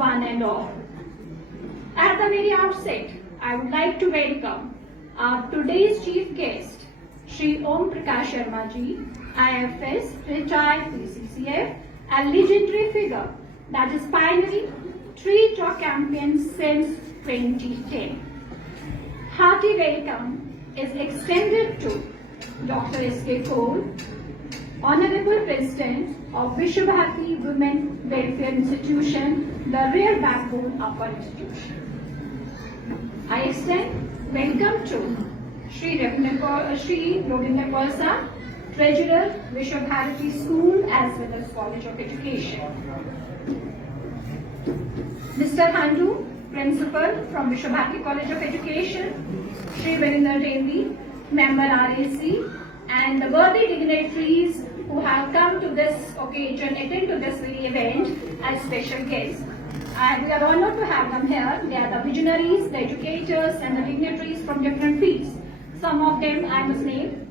one and all. At the very outset, I would like to welcome our today's chief guest, Shri Om Prakash Sharma ji, IFS, retired PCCF, a legendary figure that is pioneering Tree Talk campaign since 2010. Hearty welcome is extended to Dr. S.K. Cole, Honorable President of Vishwa Bharati Women Welfare Institution, the real backbone of our institution. I extend welcome to Shri Rovinder Persa, Treasurer, Vishwa Bharati School as well as College of Education. Mr. Handu, Principal from Vishwa Bharati College of Education, Shri Varinder Devi, Member RAC, and the worthy dignitaries who have come to this occasion, attend to this very event as special guests. We are honored to have them here. They are the visionaries, the educators, and the dignitaries from different fields. Some of them I must name.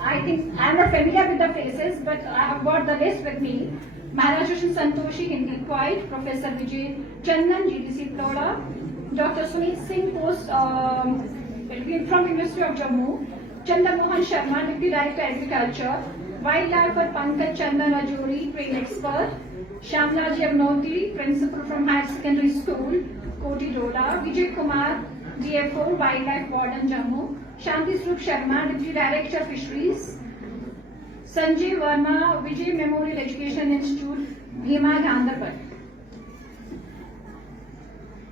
I think I am not familiar with the faces, but I have got the list with me. Maharaj Krishna Santoshi, Hindi Quiet, Professor Vijay Chandan, GDC Ploda, Dr. Sunit Singh Post from University of Jammu, Chandan Mohan Sharma, Deputy Director Agriculture, Wildlifer Pankaj Chandan Ajuri, Train Expert, Shamla Javnoti, Principal from Higher Secondary School, Koti Doda, Vijay Kumar, DFO, Wildlife Warden Jammu, Shanti Srup Sharma, Deputy Director Fisheries, Sanjay Verma, Vijay Memorial Education Institute, Bhima Gandharbat.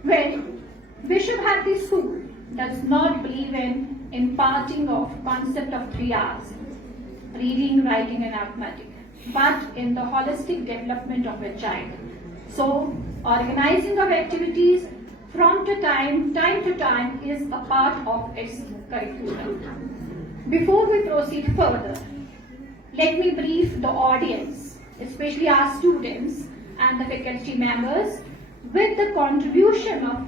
Well, Vishwa Bharati School does not believe in imparting of concept of 3 R's, reading, writing and arithmetic, but in the holistic development of a child. So, organizing of activities from time to time is a part of its curriculum. Before we proceed further, let me brief the audience, especially our students and the faculty members, with the contribution of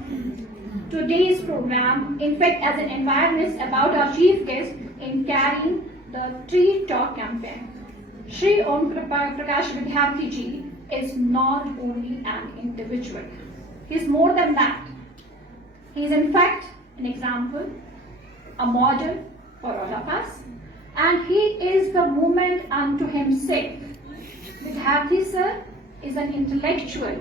today's program, in fact as an environment about our chief guest in carrying the Tree Talk campaign. Shri Om Prakash Vidyarthi ji is not only an individual. He is more than that. He is in fact an example, a model for all of us, and he is the movement unto himself. Vidyarthi sir is an intellectual,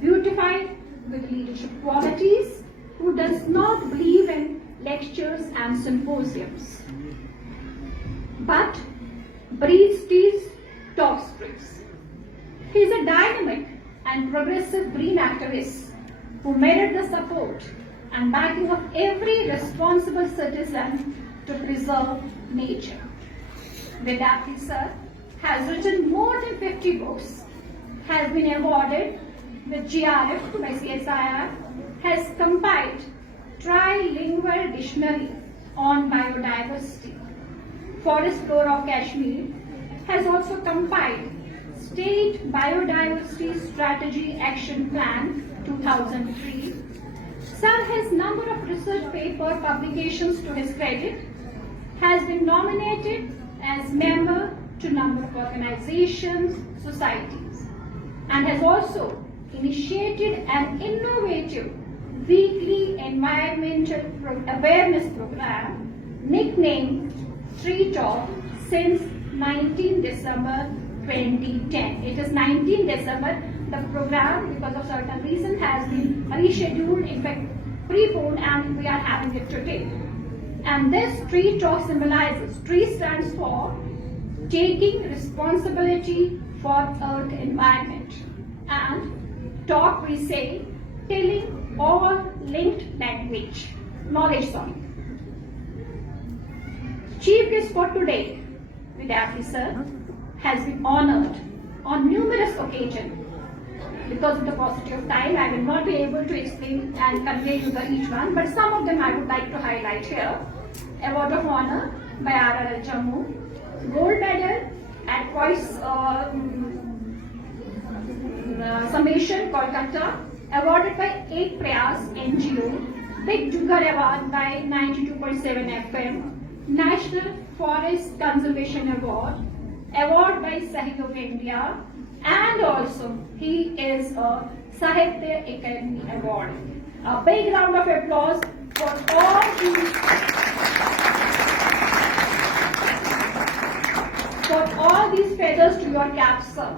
beautified with leadership qualities, who does not believe in lectures and symposiums, but breathes these talk scripts. He is a dynamic and progressive green activist who merited the support and backing of every responsible citizen to preserve nature. Vidyarthi sir has written more than 50 books, has been awarded with GRF by CSIR, has compiled trilingual dictionary on biodiversity. Forest Flora of Kashmir has also compiled State Biodiversity Strategy Action Plan 2003. Sir has number of research paper publications to his credit, has been nominated as member to number of organizations, societies, and has also initiated an innovative weekly environmental awareness program nicknamed Tree Talk since 19 December 2010. It is 19 December. The program, because of certain reason, has been rescheduled, in fact preponed, and we are having it today. And this Tree Talk symbolizes, tree stands for taking responsibility for earth environment, and talk we say telling all linked language, knowledge song. Chief guest for today, Vidyarthi sir, has been honored on numerous occasions. Because of the paucity of time, I will not be able to explain and convey you the each one, but some of them I would like to highlight here. Award of Honor by RRL Jammu, Gold Medal at Voice Summation Kolkata, awarded by 8 Prayas NGO, Big Jugar Award by 92.7 FM, National Forest Conservation Award, award by Sahitya of India, and also he is a Sahitya Academy Award. A big round of applause for all these feathers to your caps, sir.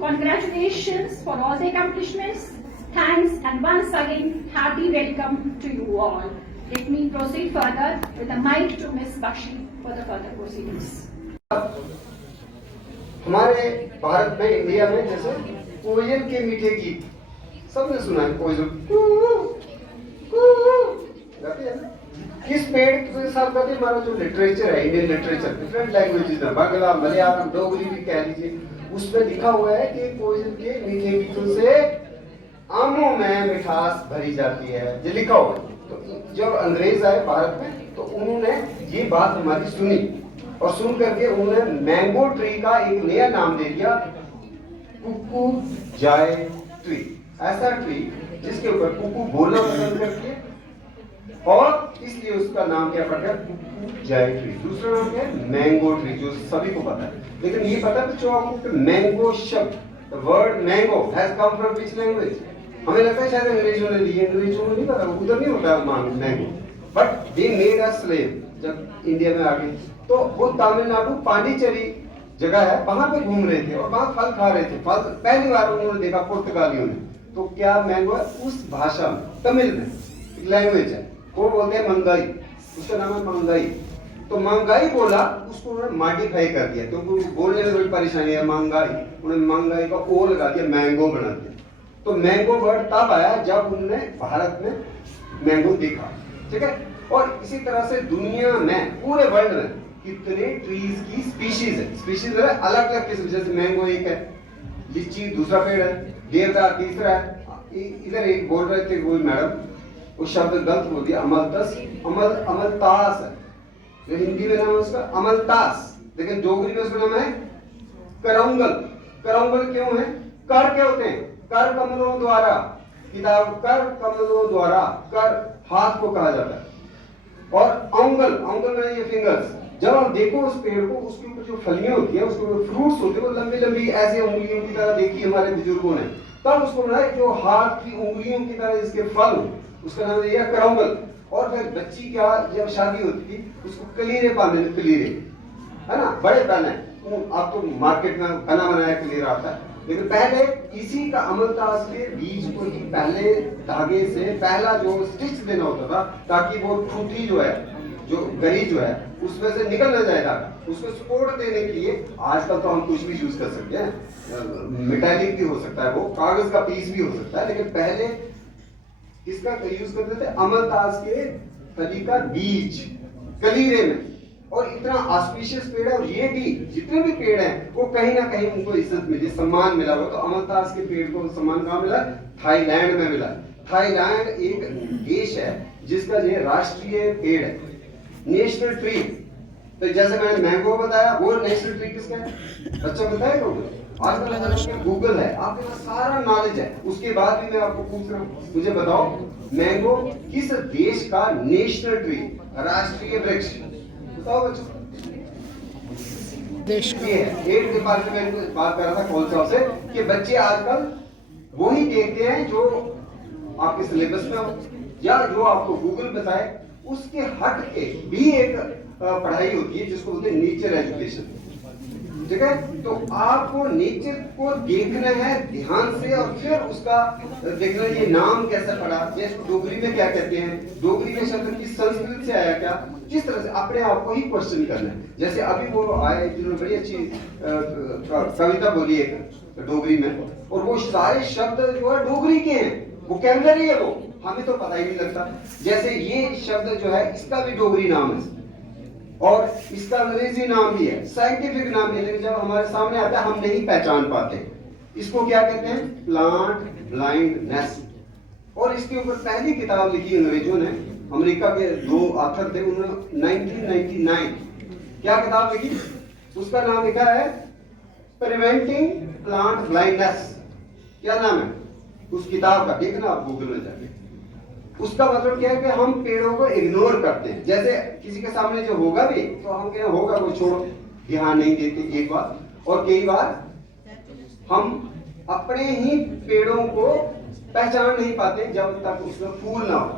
Congratulations for all the accomplishments. Thanks, and once again, happy welcome to you all. Let me proceed further with the mic to Ms. Bakshi for the further proceedings. हमारे भारत में, India में जैसे कोयल के मीठे गीत सबने सुना है। कोयल गाती है ना, किस पेड़ के साथ गाती है? हमारा जो लिटरेचर है, इंडियन लिटरेचर, डिफरेंट लैंग्वेजेस में, बांग्ला, मलयालम, डोगरी भी कह लीजिए, उसमें लिखा हुआ है कि कोयल के मीठे गीतों से आमों में मिठास भरी जाती है, ये लिखा हुआ है। तो जब अंग्रेज आए भारत में तो उन्होंने ये बात हमारी सुनी और सुन करके उन्होंने मैंगो ट्री का एक नया नाम दे दिया, कुकू जाय ट्री। ऐसा ट्री जिसके ऊपर कुकू बोलना पसंद करती है और इसलिए उसका नाम क्या पड़ गया, कुकू जाय ट्री। दूसरा नाम क्या है, मैंगो ट्री, जो सभी को पता है। लेकिन ये पता है तो मैंगो शब्द, the word mango has come from which language? हमें लगता है शायद अंग्रेजों ने दिए, अंग्रेजों को नहीं पता, उधर नहीं होता mango, but they made us slave. जब इंडिया में आ गए तो वो तमिलनाडु पांडिचेरी जगह है, वहां पे घूम रहे थे और वहां फल खा रहे थे। फल पहली बार उन्होंने देखा पुर्तगालियों ने, तो क्या मैंगो है उस भाषा में, तमिल में एक लैंग्वेज है, वो बोलते हैं मंगाई, उसका नाम है मंगाई। तो मंगाई बोला, उसको उन्होंने मॉडिफाई कर दिया क्योंकि बोलने में बड़ी परेशानी है, मंगाई, उन्होंने मंगाई का ओ लगा दिया, मैंगो बना दिया। तो मैंगो वर्ड तब आया जब उन्होंने भारत में मैंगो देखा, ठीक है। और इसी तरह से दुनिया में, पूरे वर्ल्ड में कितने ट्रीज की स्पीशीज है, स्पीशीज है अलग अलग किस्म, जैसे मैंगो एक है, लीची दूसरा पेड़ है, देवदार तीसरा है। इधर एक बोल रहे थे कोई मैडम, वो शब्द गलत बोल दिया, अमलतस, अमलतास है, जो हिंदी में नाम है उसका अमलतास, लेकिन डोगरी में उसका नाम है करौंगल। करौंगल क्यों है? कर क्या होते हैं? कर कमलों द्वारा, किताब कर कमलों द्वारा, कर हाथ को कहा जाता है, और औंगल, औंगल में ये फिंगर्स। जब आप देखो उस पेड़ को, उसके ऊपर जो फलियां होती हैं, उसके ऊपर फ्रूट्स होते हैं, वो लंबी लंबी ऐसे उंगलियों की तरह देखी हमारे बुजुर्गों ने, तब उसको बनाया जो हाथ की उंगलियों की तरह जिसके फल हो, उसका नाम दिया करौंगल। और फिर बच्ची क्या, जब शादी होती थी उसको कलीरे बांधे, कलीरे है ना, बड़े पहने। अब तो मार्केट में बना बनाया कलीरा आता है, लेकिन पहले इसी का अमलतास के बीज को ही पहले धागे से पहला जो स्टिच देना होता था, ताकि वो ठूठी जो है, जो गरी जो है, उसमें से निकल ना जाए धागा, उसको सपोर्ट देने के लिए। आजकल तो हम कुछ भी यूज कर सकते हैं, मेटालिक भी हो सकता है, वो कागज का पीस भी हो सकता है, लेकिन पहले इसका यूज करते थे अमलतास के फली का बीज कलीरे में। और इतना ऑस्पिशियस पेड़ है, और ये भी जितने भी पेड़ हैं वो कहीं ना कहीं उनको इज्जत मिली, सम्मान मिला हुआ। तो अमलतास के पेड़ को सम्मान कहाँ मिला? थाईलैंड में मिला। थाईलैंड एक देश है जिसका ये राष्ट्रीय पेड़ है, नेशनल ट्री। तो जैसे मैंने मैंगो बताया, वो नेशनल ट्री किसका है? बच्चा बताएगा वो? आजकल गूगल है, आपके पास सारा नॉलेज है। उसके बाद भी मैं आपको पूछ रहा हूँ, मुझे बताओ मैंगो किस देश का नेशनल ट्री, राष्ट्रीय वृक्ष? बताओ बच्चों। देश का एक डिपार्टमेंट में बात कर रहा था कौन से, कि बच्चे आजकल वही देखते हैं जो आपके सिलेबस में हो या जो आपको गूगल बताए, उसके हट के भी एक पढ़ाई होती है जिसको बोलते हैं नेचर एजुकेशन, ठीक है। तो आपको नेचर को देखना है ध्यान से, और फिर उसका देखना है ये नाम कैसे पड़ा, जैसे डोगरी में क्या कहते हैं, डोगरी के शब्द की संस्कृत से आया क्या, किस तरह से अपने आप को ही क्वेश्चन करना है। जैसे अभी वो आए जिन्होंने बड़ी अच्छी कविता बोली है डोगरी में, और वो सारे शब्द जो है डोगरी के हैं, वोकैबुलरी है वो, हमें तो पता ही नहीं लगता। जैसे ये शब्द जो है इसका भी डोगरी नाम है और इसका अंग्रेजी नाम भी है, साइंटिफिक नाम भी है, लेकिन जब हमारे सामने आता है हम नहीं पहचान पाते। इसको क्या कहते हैं? Plant blindness. और इसके ऊपर पहली किताब लिखी अंग्रेजों ने, अमेरिका के दो ऑथर थे, उन्होंने 1999 क्या किताब लिखी? उसका नाम लिखा है प्रिवेंटिंग प्लांट ब्लाइंडनेस। क्या नाम है उस किताब का? देखना आप गूगल में जाके। उसका मतलब क्या है कि हम पेड़ों को इग्नोर करते हैं। जैसे किसी के सामने जो होगा भी तो हम क्या होगा वो छोड़ो, ध्यान नहीं देते एक बार। और कई बार हम अपने ही पेड़ों को पहचान नहीं पाते जब तक उसमें फूल ना हो।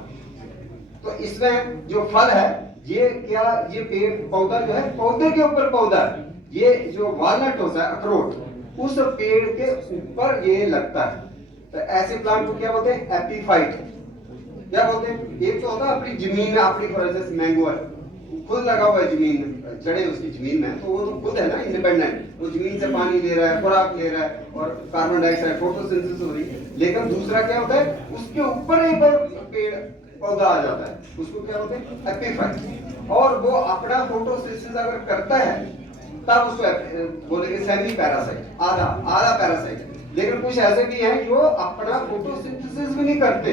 तो इसमें जो फल है ये क्या, ये पेड़ पौधा जो है पौधे के ऊपर पौधा है, ये जो वालनट होता है अखरोट उस पेड़ के ऊपर ये लगता है। तो ऐसे प्लांट को क्या बोलते हैं, एपीफाइट। क्या बोलते हैं, एक तो होता है अपनी जमीन में, अपनी जैसे मैंगो है खुद लगा हुआ है जमीन में, जड़े उसकी जमीन में, तो वो तो खुद है ना इंडिपेंडेंट, वो जमीन से पानी ले रहा है, खुराक ले रहा है और कार्बन डाइऑक्साइड फोटोसिंथेसिस हो रही है। लेकिन दूसरा क्या होता है, उसके ऊपर एक और पेड़ पौधा आ जाता है, उसको क्या बोलते हैं, एपीफाइट। और वो अपना फोटोसिंथेसिस अगर करता है तब उसको बोलेंगे सेमी पैरासाइट, आधा आधा पैरासाइट। लेकिन कुछ ऐसे भी हैं जो अपना फोटोसिंथेसिस भी नहीं करते,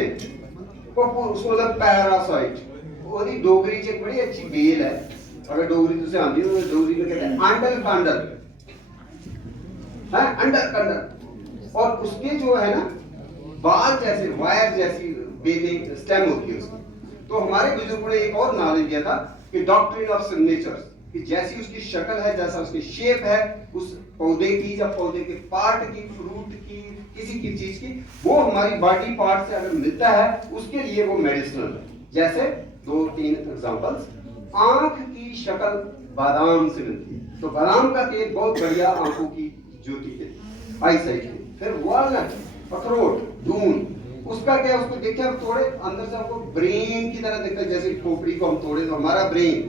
वो उसको बोलते पैरासाइट। ਉਹਦੀ डोगरी च एक बड़ी अच्छी बेल है, अगर डोगरी तुझे आती हो तो डोगरी में कहते हैं अंडल कांडल है, अंडल कांडल। और उसके जो है ना बाल जैसे वायर जैसी बेलें स्टेम होती है उसकी। तो हमारे बुजुर्गों ने एक और नाम दिया था कि डॉक्ट्रिन ऑफ सिग्नेचर्स, कि जैसी उसकी शक्ल है, जैसा उसकी शेप है उस पौधे की या पौधे के पार्ट की, फ्रूट की, किसी की चीज की, वो हमारी बॉडी पार्ट से अगर मिलता है उसके लिए वो मेडिसिनल है। जैसे 2-3 एग्जांपल्स, आंख की शक्ल बादाम से मिलती है, तो बादाम का तेल बहुत बढ़िया आंखों की ज्योति के लिए, आई साइट के। फिर वालनट, अखरोट, दून, उसका क्या, उसको देखिए हम तोड़े, अंदर से हमको ब्रेन की तरह दिखता है, जैसे खोपड़ी को हम तोड़े तो हमारा ब्रेन,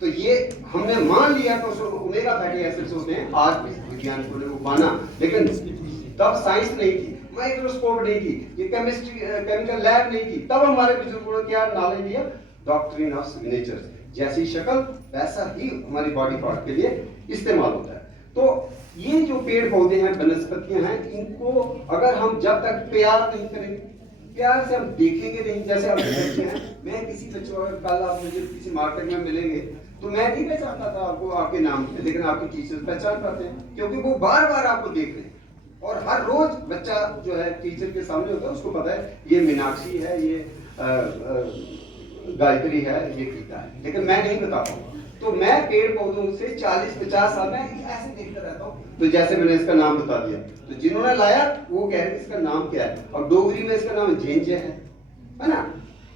तो ये हमने मान लिया तो उसको ओमेगा फैटी एसिड्स होते हैं, आज विज्ञान को वो माना। लेकिन तब साइंस नहीं थी, माइक्रोस्कोप नहीं थी, ये केमिस्ट्री केमिकल लैब नहीं थी, तब हमारे बुजुर्गों ने क्या नॉलेज दिया, डॉक्ट्रिन ऑफ सिग्नेचर्स। जैसी शक्ल वैसा ही हमारी बॉडी पार्ट के लिए इस्तेमाल होता है। तो ये जो पेड़ पौधे हैं, वनस्पतियां हैं, इनको अगर हम जब तक प्यार नहीं करेंगे, प्यार से हम देखेंगे नहीं, जैसे आप बच्चे हैं, मैं किसी बच्चों अगर कल आप मुझे किसी मार्केट में मिलेंगे तो मैं नहीं पहचानता था आपको आपके नाम से, लेकिन आपके टीचर पहचान पाते हैं क्योंकि वो बार बार आपको देख रहे हैं। और हर रोज बच्चा जो है टीचर के सामने होता है, उसको पता है ये मीनाक्षी है, ये गायत्री है, ये गीता है, लेकिन मैं नहीं बता पाऊंगा। तो मैं पेड़ पौधों से 40-50 साल में ऐसे देखता रहता हूँ। तो जैसे मैंने इसका नाम बता दिया, तो जिन्होंने लाया वो कह रहे इसका नाम क्या है, और डोगरी में इसका नाम झेंझे है ना,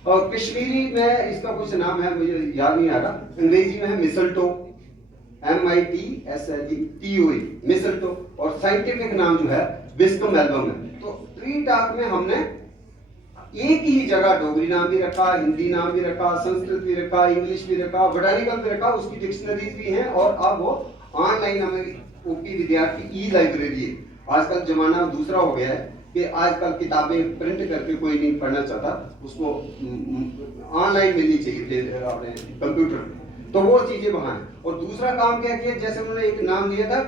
और कश्मीरी में इसका कुछ नाम है मुझे याद नहीं आ रहा, अंग्रेजी में है मिसल्टो, MITSLETOE, मिसल्टो, और साइंटिफिक नाम जो है विस्कम एल्बम है। तो ट्री टॉक में हमने एक ही जगह डोगरी नाम भी रखा, हिंदी नाम भी रखा, संस्कृत भी रखा, इंग्लिश भी रखा, बोटानिकल भी रखा, उसकी डिक्शनरीज भी हैं। और अब वो ऑनलाइन हमें ओपी विद्यार्थी ई लाइब्रेरी है। आजकल जमाना दूसरा हो गया है कि आजकल किताबें प्रिंट करके कोई नहीं पढ़ना चाहता, उसको ऑनलाइन मिलनी चाहिए अपने कंप्यूटर में, तो वो चीजें वहां हैं। और दूसरा काम क्या किया, जैसे उन्होंने एक नाम दिया था,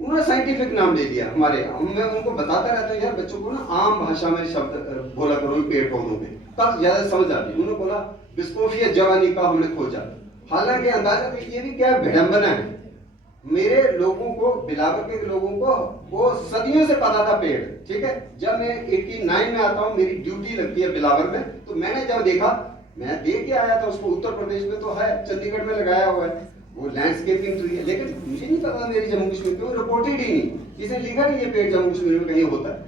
उन्होंने साइंटिफिक नाम दे दिया हमारे। मैं उनको बताता रहता हूँ यार बच्चों को ना आम भाषा में शब्द बोला करो पेड़ पौधों पे, तब ज्यादा समझ आती। उन्होंने बोला बिस्कोफिया जवानी का हमने खोजा, हालांकि अंदाजा ये भी क्या विडंबना है, मेरे लोगों को, बिलावर के लोगों को वो सदियों से पता था पेड़, ठीक है। जब मैं 89 में आता हूँ, मेरी ड्यूटी लगती है बिलावर में, तो मैंने जब देखा, मैं देख के आया था उसको, उत्तर प्रदेश में तो है, चंडीगढ़ में लगाया हुआ है, वो लैंडस्केपिंग ट्री है, लेकिन मुझे नहीं पता मेरी जम्मू कश्मीर में, रिपोर्टेड ही नहीं, किसी ने लिखा नहीं ये पेड़ जम्मू कश्मीर में कहीं होता है।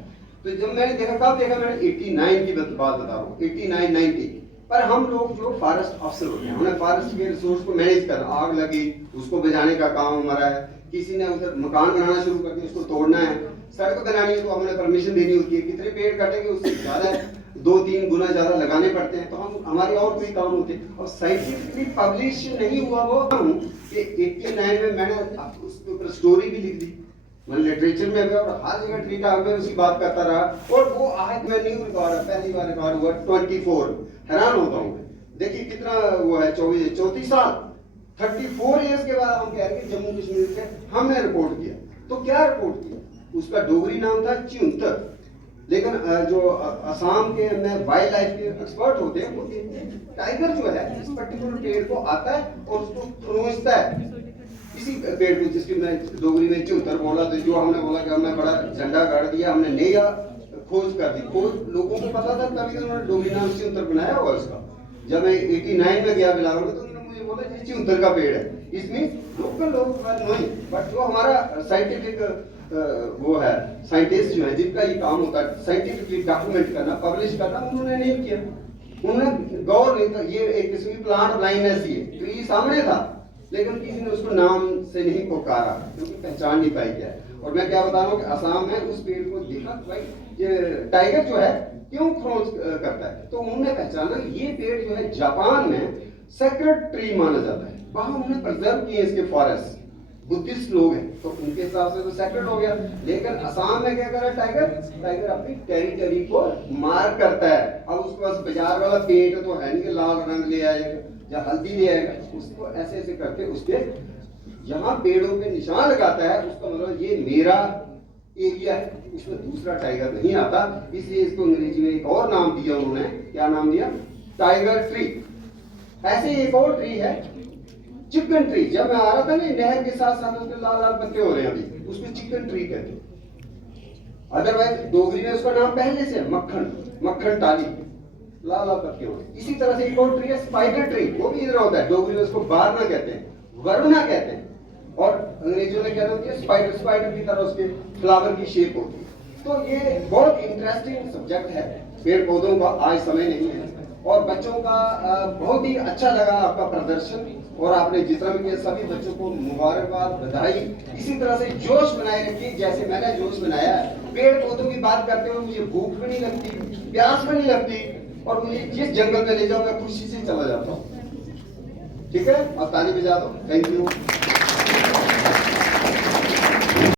तो जब मैंने देखा, कब देखा मैंने, 89 की बात बता रहा हूँ, 89-90। पर हम लोग जो फॉरेस्ट अफसर होते हैं, उन्हें फॉरेस्ट के रिसोर्स को मैनेज करना, आग लगी उसको बुझाने का काम हमारा है, किसी ने उधर मकान बनाना शुरू कर दिया उसको तोड़ना है, सड़क बनानी है तो हमने परमिशन देनी होती है, कितने पेड़ कटेंगे उससे ज्यादा 2-3 गुना ज्यादा लगाने पड़ते हैं, तो हम हमारे और कोई काम होते हैं। और साइंटिफिकली पब्लिश नहीं हुआ वो कि 89 में मैंने उसके ऊपर स्टोरी भी लिख दी, मैं लिटरेचर में गया और हर जगह ट्री टॉक में उसकी बात करता रहा। और वो आज मैं न्यू रिकॉर्ड, पहली बार रिकॉर्ड हुआ 24, हैरान होता हूँ। देखिए कितना वो है, 34 साल, 34 इयर्स के बाद हम कह रहे हैं जम्मू कश्मीर से हमने रिपोर्ट किया। तो क्या रिपोर्ट किया, उसका डोगरी नाम था च्यूंतर, लेकिन जो असम के में वाइल्ड लाइफ के एक्सपर्ट होते हैं वो कहते हैं टाइगर जो है इस पर्टिकुलर पेड़ को आता है और उसको खरोंचता है, इसी पेड़ को जिसकी मैं डोगरी में च्यूंतर बोला। तो जो हमने बोला कि हमने बड़ा झंडा गाड़ दिया, हमने नया खोज कर दी, खोज लोगों को पता था, तभी उन्होंने डोगरी नाम च्यूंतर बनाया हुआ उसका। जब मैं 89 में गया बिलावर में, तो उन्होंने मुझे बोला ये च्यूंतर का पेड़ है, इसमें लोकल लोग नहीं, बट जो हमारा साइंटिफिक वो है साइंटिस्ट जो है जिनका ये काम होता है साइंटिफिकली डॉक्यूमेंट करना, पब्लिश करना, उन्होंने नहीं किया। उन्होंने गौर नहीं था, ये एक किस्म की प्लांट ब्लाइंडनेस ही है, ट्री सामने था लेकिन किसी ने उसको नाम से नहीं पुकारा क्योंकि पहचान नहीं पाई क्या है। और मैं क्या बता रहा हूँ कि असम में उस पेड़ को देखा भाई ये टाइगर जो है क्यों क्रॉस करता है, तो उन्होंने पहचाना ये पेड़ जो है जापान में सेक्रेड ट्री माना जाता है, वहां उन्होंने प्रिजर्व किए इसके फॉरेस्ट। बुद्धिस्ट लोग हैं तो उनके हिसाब से तो सेक्रेड हो गया, लेकिन असम में क्या कर रहा है टाइगर, टाइगर अपनी टेरिटरी को मार करता है। अब उसके पास बाजार वाला पेड़ तो है नहीं कि लाल रंग ले आएगा या हल्दी ले आएगा, उसको ऐसे ऐसे करके उसके यहाँ पेड़ों पे निशान लगाता है, उसका मतलब ये मेरा एरिया है, उसमें दूसरा टाइगर नहीं आता, इसलिए इसको अंग्रेजी में एक और नाम दिया उन्होंने, क्या नाम दिया, टाइगर ट्री। ऐसे एक और ट्री है चिकन ट्री, जब मैं आ रहा था ना नहर के साथ साथ उसके लाल लाल पत्ते हो रहे हैं अभी, उसको चिकन ट्री कहते हैं। अदरवाइज डोगरी में उसका नाम पहले से मक्खन, मक्खन टाली, लाल लाल पत्ते हो रहे हैं। इसी तरह से एक और ट्री है स्पाइडर ट्री, वो भी इधर होता है, डोगरी में उसको बारना कहते हैं, वरुणा कहते हैं, और अंग्रेजों ने क्या नाम दिया स्पाइडर, स्पाइडर की तरह उसके फ्लावर की शेप होती है। तो ये बहुत इंटरेस्टिंग सब्जेक्ट है पेड़ पौधों का, आज समय नहीं है। और बच्चों का बहुत ही अच्छा लगा आपका प्रदर्शन, और आपने जितना भी किया सभी बच्चों को मुबारकबाद, बधाई। इसी तरह से जोश बनाए रखिए जैसे मैंने जोश बनाया है। पेड़ पौधों की बात करते हुए मुझे भूख भी नहीं लगती, प्यास भी नहीं लगती, और मुझे जिस जंगल में ले जाओ मैं खुशी से चला जाता हूँ। ठीक है, अब ताली बजा दो। Thank you.